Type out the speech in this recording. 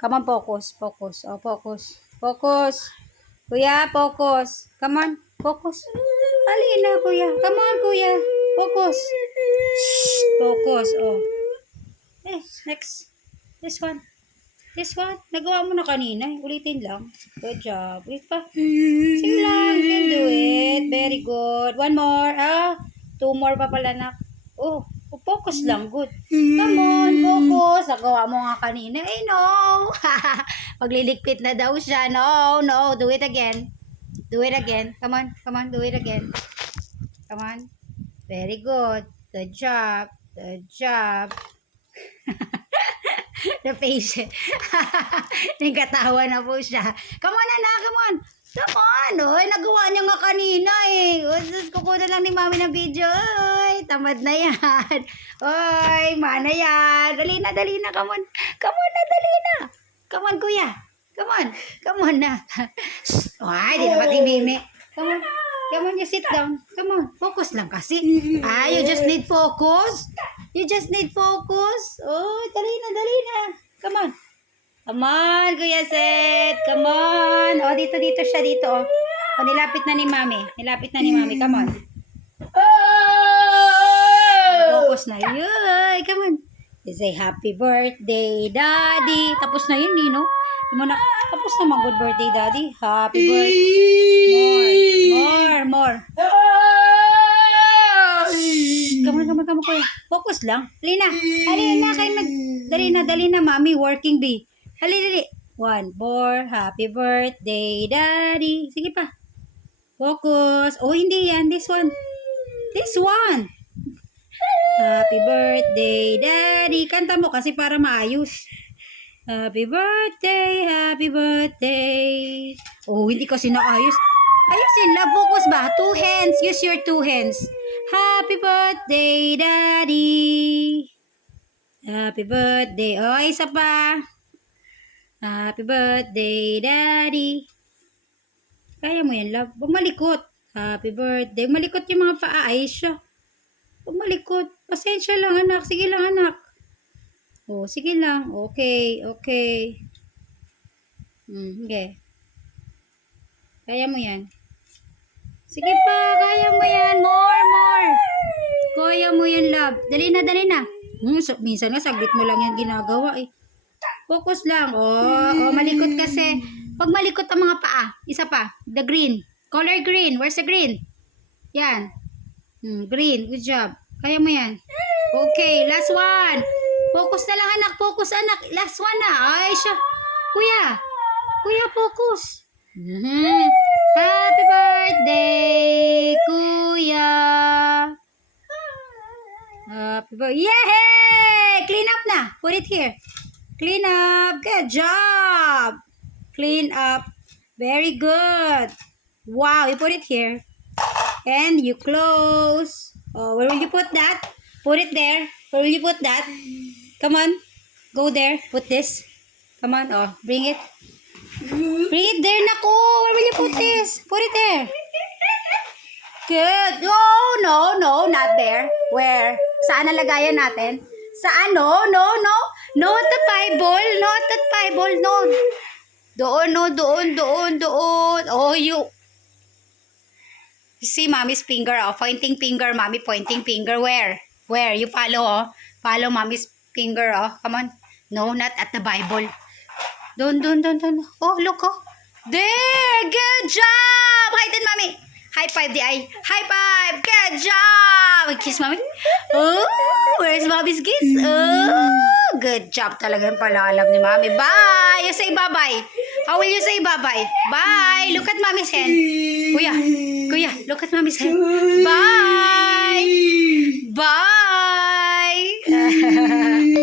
Come on, focus. Focus. Oh, focus. Focus. Kuya, focus. Come on, focus. Halina, kuya. Come on, kuya. Focus. Focus. Oh. Next. This one. This one. Nagawa mo na kanina. Ulitin lang. Good job. Ulit pa. Sige lang. You can do it. Very good. One more. Two more pa pala, nak. Oh, focus lang. Good. Come on, focus. Nagawa mo nga kanina. No. Magliligpit na daw siya. No. Do it again. Do it again. Come on. Do it again. Come on. Very good. Good job. The patient. Nagkatawa na po siya. Come on, anak. Come on. Oy, nagawa niya nga kanina eh. Kukuha lang ni mami ng video. Oy, tamad na yan. Oy, mana yan. Dali na. Come on na, dali na. Come on, kuya. Come on na. Ay, di na mimi. Come on, you sit down. Come on, focus lang kasi. You just need focus. Oh, dali na. Come on, Kuya Seth. Come on. Oh, dito siya dito. Oh, nilapit na ni mami. Come on. Focus na. Yay, come on. Say happy birthday, Daddy. Tapos na yun, no? Tapos na mag-good birthday, Daddy. Happy birthday. More. Come on, kuya. Focus lang. Dali na, mami. Working bee. Dali. One more. Happy birthday, Daddy. Sige pa. Focus. Oh, hindi yan. This one. Happy birthday, Daddy. Kanta mo kasi para maayos. Happy birthday. Oh, hindi kasi naayos. Ayusin lang. Focus ba? 2 hands. Use your 2 hands. Happy birthday, Daddy. Happy birthday. Oh, isa pa. Happy birthday, Daddy. Kaya mo yan, love. Huwag malikot. Happy birthday. Malikot yung mga paa. Ayos siya. Huwag malikot. Pasensya lang, anak. Sige lang, anak. Oh, sige lang. Okay. Okay. Kaya mo yan. Sige pa, kaya mo yan. More. Kaya mo yan, love. Dali na. Minsan nga, saglit mo lang yan ginagawa eh. Focus lang. Oh, malikot kasi. Pag malikot ang mga paa. Isa pa. The green. Color green. Where's the green? Yan. Green. Good job. Kaya mo yan. Okay, last one. Focus na lang, anak. Last one na. Ay, siya. Kuya, focus. Happy birthday, Kuya. Happy birthday. Yay! Clean up na. Put it here. Clean up. Good job. Clean up. Very good. Wow, you put it here. And you close. Oh, where will you put that? Put it there. Where will you put that? Come on. Go there. Put this. Come on. Oh, bring it. Bring it there, naku. Where will you put this? Put it there. Good. Oh, no, not there. Where? Saan nalagayan natin? Saan? No. Not the Bible. No. Doon. Oh, you see mommy's finger, pointing finger, mommy pointing finger. Where? You follow, Follow mommy's finger, Come on. No, not at the Bible. Don't. Oh, look, There! Good job! Hi, then, mommy. High five, the eye. High five! Good job! Kiss, mommy. Oh, where's mommy's kiss? Oh, good job talaga yung palalam ni mommy. Bye! You say bye-bye. How will you say bye-bye? Bye! Look at mommy's hand. Kuya, look at mommy's hand. Bye!